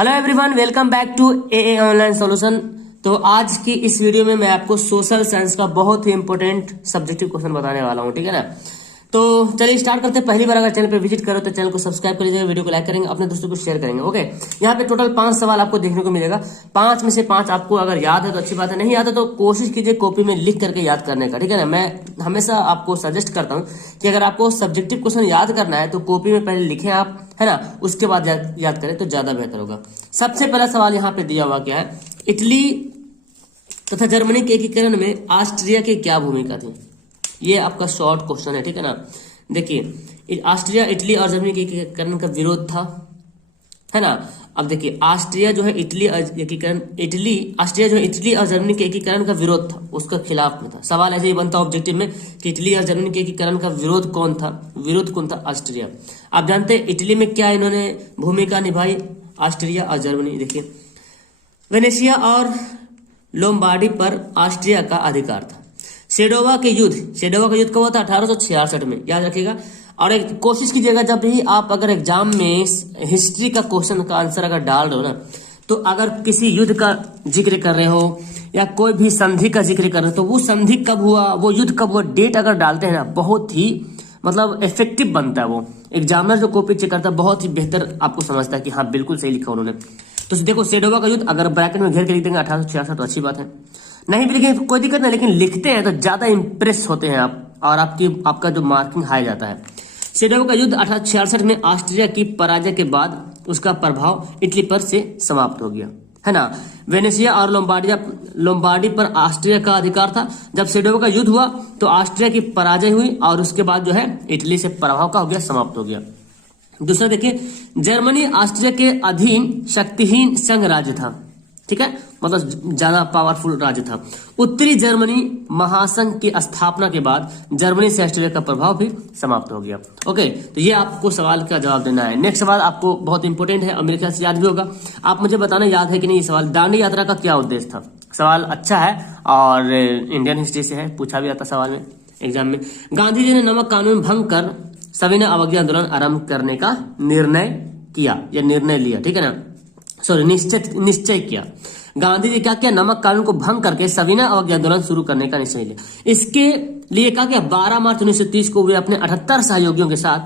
Hello everyone, welcome back to a online solution. तो आज की इस वीडियो में मैं आपको सोशल साइंस का बहुत ही इंपॉर्टेंट सब्जेक्टिव क्वेश्चन बताने वाला हूं, ठीक है ना। तो चलिए स्टार्ट करते हैं। पहली बार अगर चैनल पे विजिट करो तो चैनल को सब्सक्राइब कर लीजिएगा, वीडियो को लाइक करेंगे, अपने दोस्तों को शेयर करेंगे। ओके, यहाँ पे टोटल 5 सवाल आपको देखने को मिलेगा। 5 में से 5 आपको अगर याद है तो अच्छी बात है, नहीं आता तो कोशिश कीजिए कॉपी में लिख करके याद करने का, ठीक है ना। मैं हमेशा आपको सजेस्ट करता हूँ कि अगर आपको सब्जेक्टिव क्वेश्चन याद करना है तो कॉपी में पहले लिखें आप, है ना, उसके बाद याद करें तो ज्यादा बेहतर होगा। सबसे पहला सवाल यहाँ पे दिया हुआ क्या है, इटली तथा जर्मनी के एकीकरण में ऑस्ट्रिया की क्या भूमिका थी। ये आपका शॉर्ट क्वेश्चन है, ठीक है ना। देखिए, ऑस्ट्रिया इटली और जर्मनी के एकीकरण का विरोध था, है ना। अब देखिए, ऑस्ट्रिया जो है ऑस्ट्रिया जो है इटली और जर्मनी के एकीकरण का विरोध था, उसका खिलाफ में था। सवाल ऐसे ही बनता ऑब्जेक्टिव में कि इटली और जर्मनी के एकीकरण का विरोध कौन था, ऑस्ट्रिया। आप जानते हैं इटली में क्या इन्होंने भूमिका निभाई, ऑस्ट्रिया और जर्मनी। देखिए, वेनेशिया और लोम्बार्डी पर ऑस्ट्रिया का अधिकार था। सेडोवा का युद्ध कब हुआ था, 1866 में, याद रखिएगा। और एक कोशिश कीजिएगा, जब भी आप अगर एग्जाम में हिस्ट्री का क्वेश्चन का आंसर अगर डाल रहे हो ना, तो अगर किसी युद्ध का जिक्र कर रहे हो या कोई भी संधि का जिक्र कर रहे हो तो वो संधि कब हुआ, वो युद्ध कब हुआ, डेट अगर डालते हैं ना, बहुत ही मतलब इफेक्टिव बनता है। वो एग्जामिनर जो कॉपी चेक करता है बहुत ही बेहतर आपको समझता है कि हाँ बिल्कुल सही लिखा उन्होंने। तो देखो, सेडोवा का युद्ध अगर ब्रैकेट में घेर के लिख देंगे 1866 तो अच्छी बात है, नहीं भी लिखेंगे कोई दिक्कत नहीं, लेकिन लिखते हैं तो ज्यादा इंप्रेस होते हैं आप, और आपका जो मार्किंग हाई जाता है। सेडोवा का युद्ध 1866 में ऑस्ट्रिया की पराजय के बाद उसका प्रभाव इटली पर से समाप्त हो गया, है ना। वेनेशिया और लोम्बार्डी पर ऑस्ट्रिया का अधिकार था। जब सेडोवा का युद्ध हुआ तो ऑस्ट्रिया की पराजय हुई और उसके बाद जो है इटली से प्रभाव का हो गया, समाप्त हो गया। दूसरा देखिए, जर्मनी ऑस्ट्रिया के अधीन शक्तिहीन संघ राज्य था, ठीक है, मतलब ज्यादा पावरफुल राज्य था। उत्तरी जर्मनी महासंघ की स्थापना के बाद जर्मनी से ऑस्ट्रिया का प्रभाव भी समाप्त हो गया। ओके, तो ये आपको सवाल का जवाब देना है। नेक्स्ट सवाल आपको बहुत इंपॉर्टेंट है, अमेरिका से याद भी होगा, आप मुझे बताना याद है कि नहीं ये सवाल। दांडी यात्रा का क्या उद्देश्य था। सवाल अच्छा है और इंडियन हिस्ट्री से है, पूछा भी जाता सवाल में एग्जाम में। गांधी जी ने नमक कानून भंग कर सविनय अवज्ञा आंदोलन आरंभ करने का निर्णय लिया, ठीक है ना, सॉरी निश्चय किया। गांधी जी क्या किया, नमक कानून को भंग करके सविनय अवज्ञा आंदोलन शुरू करने का निश्चय लिया। इसके लिए क्या किया, 12 मार्च 1930 को वे अपने 78 सहयोगियों के साथ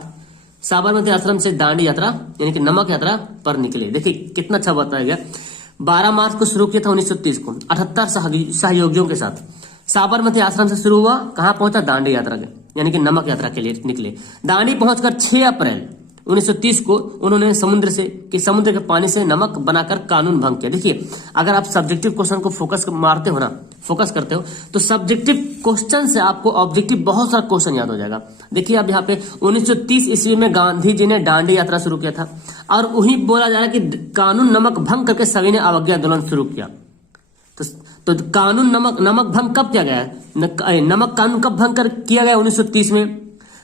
साबरमती आश्रम से दांडी यात्रा यानी कि नमक यात्रा पर निकले। देखिए कितना अच्छा बताया गया, 12 मार्च को शुरू किया था 1930 को 78 सहयोगियों के साथ साबरमती आश्रम से शुरू हुआ, कहां पहुंचा, दांडी यात्रा के यानी कि नमक यात्रा के लिए निकले। दांडी पहुंचकर 6 अप्रैल 1930 को उन्होंने समुद्र के पानी से नमक बनाकर कानून भंग किया। देखिए, अगर आप सब्जेक्टिव क्वेश्चन को फोकस करते हो तो सब्जेक्टिव क्वेश्चन से आपको ऑब्जेक्टिव बहुत सारा क्वेश्चन याद हो जाएगा। देखिए अब यहाँ पे 1930 ईस्वी में गांधी जी ने दांडी यात्रा शुरू किया था और वही बोला जा रहा है कि कानून नमक भंग करके सविनय अवज्ञा आंदोलन शुरू किया। तो कानून नमक भंग कब किया गया, नमक कानून कब भंग कर किया गया 1930 में।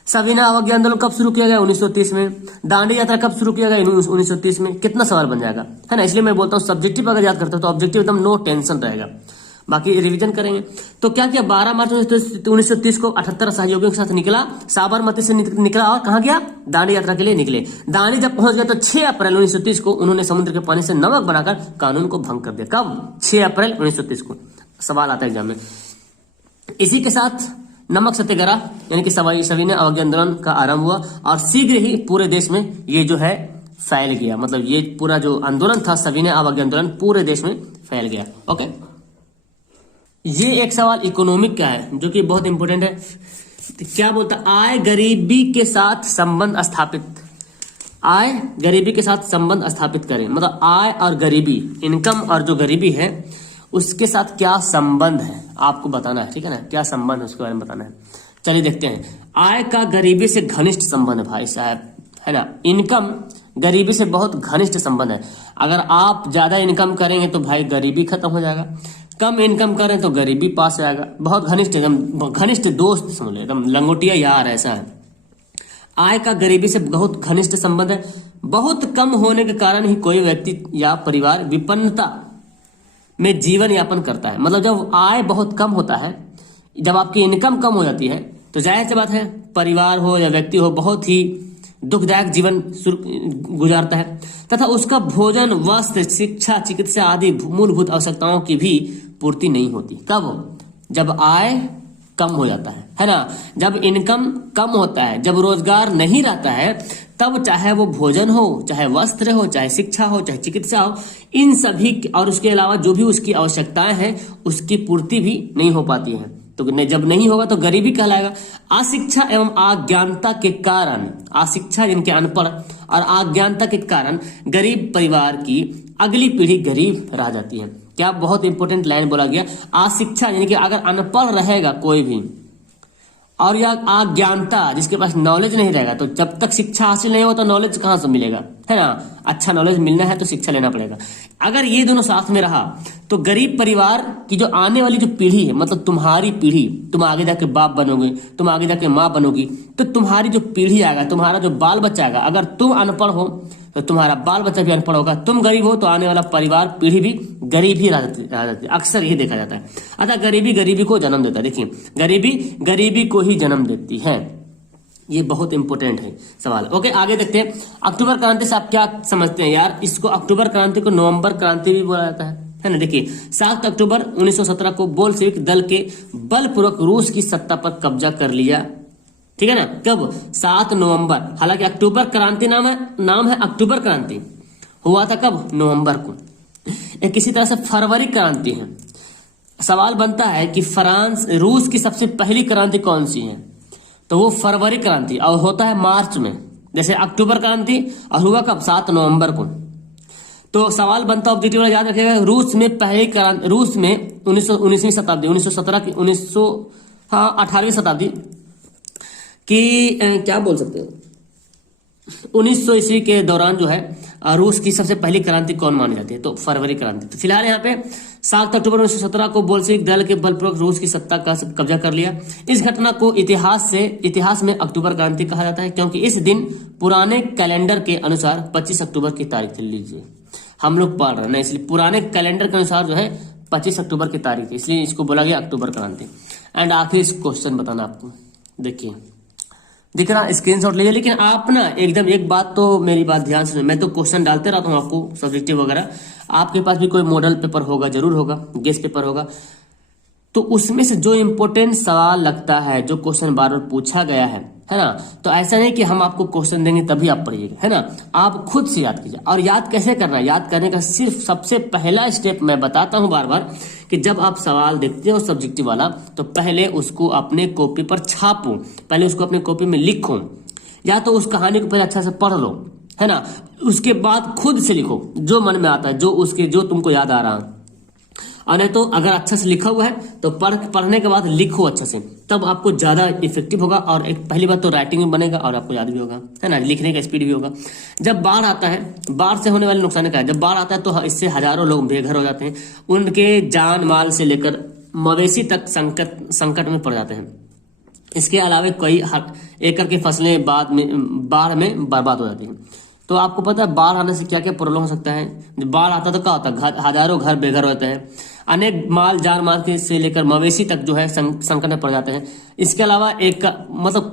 सविनय अवज्ञा आंदोलन कब शुरू किया गया 1930 में। दांडी यात्रा कब शुरू किया गया 1930 में। कितना सवाल बन जाएगा, है ना। इसलिए मैं बोलता हूँ सब्जेक्टिव अगर याद करते हो तो ऑब्जेक्टिव एकदम नो टेंशन रहेगा, बाकी रिवीजन करेंगे। तो क्या किया, 12 मार्च 1930 को 78 सहयोगियों के साथ निकला, साबरमती से निकला और कहाँ गया, दांडी यात्रा के लिए निकले। दांडी जब पहुंच गए तो 6 अप्रैल 1930 को उन्होंने समुद्र के पानी से नमक बनाकर कानून को भंग कर दिया। कब, 6 अप्रैल 1930 को। सवाल आता है एग्जाम में। इसी के साथ नमक सत्याग्रह यानी कि सविनय अवज्ञा आंदोलन का आरंभ हुआ और शीघ्र ही पूरे देश में ये जो है फैल गया, मतलब ये पूरा जो आंदोलन था सविनय अवज्ञा आंदोलन पूरे देश में फैल गया। ओके, ये एक सवाल इकोनॉमिक का है जो कि बहुत इंपॉर्टेंट है। क्या बोलता है, आय गरीबी के साथ संबंध स्थापित करें, मतलब आय और गरीबी, इनकम और जो गरीबी है उसके साथ क्या संबंध है आपको बताना है, ठीक है ना, क्या संबंध है उसके बारे में बताना है। चलिए देखते हैं। आय का गरीबी से घनिष्ठ संबंध है भाई साहब, है ना। इनकम गरीबी से बहुत घनिष्ठ संबंध है। अगर आप ज्यादा इनकम करेंगे तो भाई गरीबी खत्म हो जाएगा, कम इनकम करें तो गरीबी पास आएगा। बहुत घनिष्ठ, एकदम घनिष्ठ दोस्त समझ लो, एकदम लंगोटिया यार ऐसा है। आय का गरीबी से बहुत घनिष्ठ संबंध है। बहुत कम होने के कारण ही कोई व्यक्ति या परिवार विपन्नता में जीवन यापन करता है। मतलब जब आय बहुत कम होता है, जब आपकी इनकम कम हो जाती है तो जाहिर सी बात है परिवार हो या व्यक्ति हो बहुत ही दुखदायक जीवन गुजारता है तथा उसका भोजन, वस्त्र, शिक्षा, चिकित्सा आदि मूलभूत आवश्यकताओं की भी पूर्ति नहीं होती। कब? जब आय कम हो जाता है ना, जब इनकम कम होता है, जब रोजगार नहीं रहता है, तब चाहे वो भोजन हो, चाहे वस्त्र हो, चाहे शिक्षा हो, चाहे चिकित्सा हो, इन सभी और उसके अलावा जो भी उसकी आवश्यकताएं हैं उसकी पूर्ति भी नहीं हो पाती है। तो जब नहीं होगा तो गरीबी कहलाएगा। अशिक्षा एवं अज्ञानता के कारण, अशिक्षा जिनके अनपढ़ और अज्ञानता के कारण गरीब परिवार की अगली पीढ़ी गरीब रह जाती है। क्या बहुत इंपॉर्टेंट लाइन बोला गया, अशिक्षा यानी कि अगर अनपढ़ रहेगा कोई भी, और या अज्ञानता जिसके पास नॉलेज नहीं रहेगा, तो जब तक शिक्षा हासिल नहीं हो तो नॉलेज कहां से मिलेगा, है ना। अच्छा नॉलेज मिलना है तो शिक्षा लेना पड़ेगा। अगर ये दोनों साथ में रहा तो गरीब परिवार की जो आने वाली जो पीढ़ी है, मतलब तुम्हारी पीढ़ी, तुम आगे जाके बाप बनोगे, तुम आगे जाके माँ बनोगी, तो तुम्हारी जो पीढ़ी आएगा, तुम्हारा जो बाल बच्चा आएगा, अगर तुम अनपढ़ हो तो तुम्हारा बाल बच्चा भी अनपढ़ होगा, तुम गरीब हो तो आने वाला परिवार पीढ़ी भी गरीब ही रह जाती है। अक्सर यही देखा जाता है। अतः गरीबी गरीबी को जन्म देता है। देखिए, गरीबी गरीबी को ही जन्म देती है। ये बहुत इंपॉर्टेंट है सवाल। ओके, आगे देखते हैं। अक्टूबर क्रांति से आप क्या समझते हैं यार? इसको अक्टूबर क्रांति को नवंबर क्रांति भी बोला जाता है ना। देखिए, 7 अक्टूबर 1917 को बोल्शेविक दल के बलपूर्वक रूस की सत्ता पर कब्जा कर लिया। ठीक है ना। कब? 7 नवंबर। हालांकि अक्टूबर क्रांति नाम है अक्टूबर क्रांति, हुआ था कब? नवंबर को। एक किसी तरह से फरवरी क्रांति है। सवाल बनता है कि रूस की सबसे पहली क्रांति कौन सी है? तो वो फरवरी क्रांति, और होता है मार्च में, जैसे अक्टूबर क्रांति, और हुआ कब? 7 नवंबर को। तो सवाल बनता, ऑब्जेक्टिव याद रखिएगा, रूस में पहली क्रांति, रूस में 19वीं शताब्दी, 1917 की 18वीं शताब्दी की क्या बोल सकते हो, 1900 ईस्वी के दौरान जो है रूस की सबसे पहली क्रांति कौन मानी जाती है? तो फरवरी क्रांति। तो फिलहाल यहाँ पे 7 अक्टूबर 1917 को बोल्शेविक दल के बलपूर्वक रूस की सत्ता का कब्जा कर लिया। इस घटना को इतिहास में अक्टूबर क्रांति कहा जाता है, क्योंकि इस दिन पुराने कैलेंडर के अनुसार 25 अक्टूबर की तारीख थी। लीजिए, हम लोग पढ़ रहे हैं ना, इसलिए पुराने कैलेंडर के अनुसार जो है 25 अक्टूबर की तारीख थी, इसलिए इसको बोला गया अक्टूबर क्रांति। एंड आखिर इस क्वेश्चन बताना आपको, देखिए दिख रहा, स्क्रीनशॉट लीजिए। लेकिन आप ना एकदम एक बात तो मेरी बात ध्यान से, मैं तो क्वेश्चन डालते रहता हूँ आपको सब्जेक्टिव वगैरह, आपके पास भी कोई मॉडल पेपर होगा, जरूर होगा, गेस्ट पेपर होगा, तो उसमें से जो इंपॉर्टेंट सवाल लगता है, जो क्वेश्चन बार बार पूछा गया है ना, तो ऐसा नहीं कि हम आपको क्वेश्चन देंगे तभी आप पढ़िएगा, है ना। आप खुद से याद कीजिए। और याद कैसे करना है? याद करने का सिर्फ सबसे पहला स्टेप मैं बताता हूं बार बार, कि जब आप सवाल देखते हो सब्जेक्टिव वाला, तो पहले उसको अपने कॉपी पर छापो, पहले उसको अपने कॉपी में लिखो, या तो उस कहानी को पहले अच्छा से पढ़ लो, है ना। उसके बाद खुद से लिखो जो मन में आता है, जो तुमको याद आ रहा है। और नहीं तो अगर अच्छा से लिखा हुआ है तो पढ़ने के बाद लिखो अच्छा से, तब आपको ज्यादा इफेक्टिव होगा। और एक पहली बात तो राइटिंग में बनेगा और आपको याद भी होगा, है ना, लिखने का स्पीड भी होगा। जब बाढ़ आता है, बाढ़ से होने वाले नुकसान क्या है? जब बाढ़ आता है तो इससे हजारों लोग बेघर हो जाते हैं, उनके जान माल से लेकर मवेशी तक संकट में पड़ जाते हैं। इसके अलावा कई एकड़ की फसलें बाढ़ में बर्बाद हो जाती हैं। तो आपको पता है बाढ़ आने से क्या क्या प्रॉब्लम हो सकता है? जब बाढ़ आता है तो क्या होता है? हजारों घर बेघर होते हैं, अनेक माल जान माल से लेकर मवेशी तक जो है संकट में पड़ जाते हैं। इसके अलावा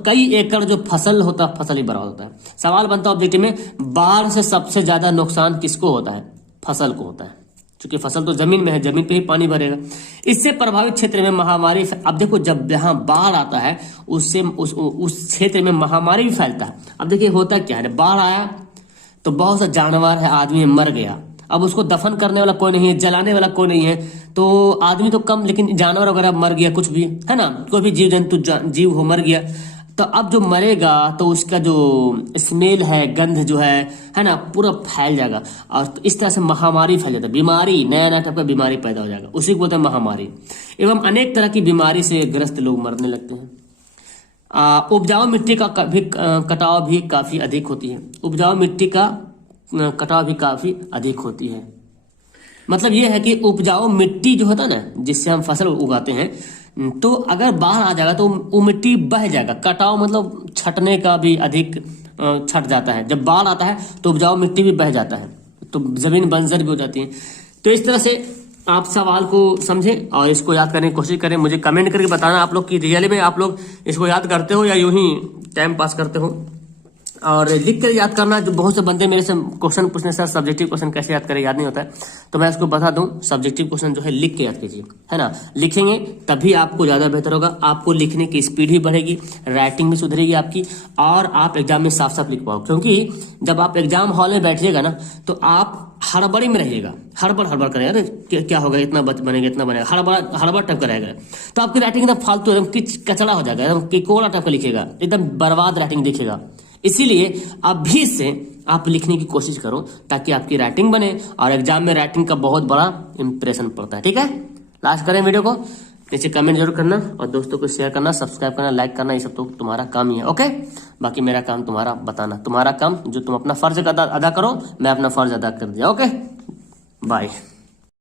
कई एकड़ जो फसल होता है, फसल ही बर्बाद होता है। सवाल बनता है ऑब्जेक्टिव में, बाढ़ से सबसे ज्यादा नुकसान किसको होता है? फसल को होता है, क्योंकि फसल तो जमीन में है, जमीन पे ही पानी भरेगा। इससे प्रभावित क्षेत्र में महामारी, अब देखो जब यहाँ बाढ़ आता है उससे उस क्षेत्र में महामारी भी फैलता है। अब देखिए होता क्या है, बाढ़ आया तो बहुत सा जानवर है, आदमी मर गया, अब उसको दफन करने वाला कोई नहीं है, जलाने वाला कोई नहीं है, तो आदमी तो कम, लेकिन जानवर वगैरह मर गया, कुछ भी, है ना, कोई भी जीव जंतु जीव हो मर गया। तो अब जो मरेगा तो उसका जो स्मेल है, गंध जो है ना, पूरा फैल जाएगा, और तो इस तरह से महामारी फैल जाता है, बीमारी, नया नया टाइप का बीमारी पैदा हो जाएगा, उसी को बोलते हैं महामारी। एवं अनेक तरह की बीमारी से ग्रस्त लोग मरने लगते हैं। उपजाऊ मिट्टी का कटाव भी काफी अधिक होती है। उपजाऊ मिट्टी का कटाव भी काफी अधिक होती है। मतलब ये है कि उपजाऊ मिट्टी जो होता है ना, जिससे हम फसल उगाते हैं, तो अगर बाढ़ आ जाएगा तो वो मिट्टी बह जाएगा। कटाव मतलब छटने का भी अधिक छट जाता है। जब बाढ़ आता है तो उपजाऊ मिट्टी भी बह जाता है, तो जमीन बंजर भी हो जाती है। तो इस तरह से आप सवाल को समझें और इसको याद करने की कोशिश करें। मुझे कमेंट करके बताना आप लोग की रियली में आप लोग इसको याद करते हो या यूं ही टाइम पास करते हो। और लिख कर याद करना, जो बहुत से बंदे मेरे से क्वेश्चन पूछने सर सब्जेक्टिव क्वेश्चन कैसे याद करें, याद नहीं होता है, तो मैं उसको बता दूं, सब्जेक्टिव क्वेश्चन जो है लिख के याद कीजिए, है ना। लिखेंगे तभी आपको ज्यादा बेहतर होगा, आपको लिखने की स्पीड भी बढ़ेगी, राइटिंग भी सुधरेगी आपकी, और आप एग्जाम में साफ साफ लिख पाओ। क्योंकि जब आप एग्जाम हॉल में बैठिएगा ना, तो आप हड़बड़ी में रहिएगा, हड़बड़ करेगा, अरे क्या होगा, इतना बनेगा, इतना बनेगा, हड़बड़ टाइप का रहेगा, तो आपकी राइटिंग एकदम फालतू, एकदम कचड़ा हो जाएगा, एकदम किकोड़ा टाइप का लिखेगा, एकदम बर्बाद राइटिंग दिखेगा। इसीलिए अभी से आप लिखने की कोशिश करो, ताकि आपकी राइटिंग बने, और एग्जाम में राइटिंग का बहुत बड़ा इंप्रेशन पड़ता है। ठीक है, लास्ट करें वीडियो को, नीचे कमेंट जरूर करना, और दोस्तों को शेयर करना, सब्सक्राइब करना, लाइक करना, ये सब तो तुम्हारा काम ही है। ओके, बाकी मेरा काम तुम्हारा बताना, तुम्हारा काम जो तुम अपना फर्ज अदा करो, मैं अपना फर्ज अदा कर दिया। Okay, bye.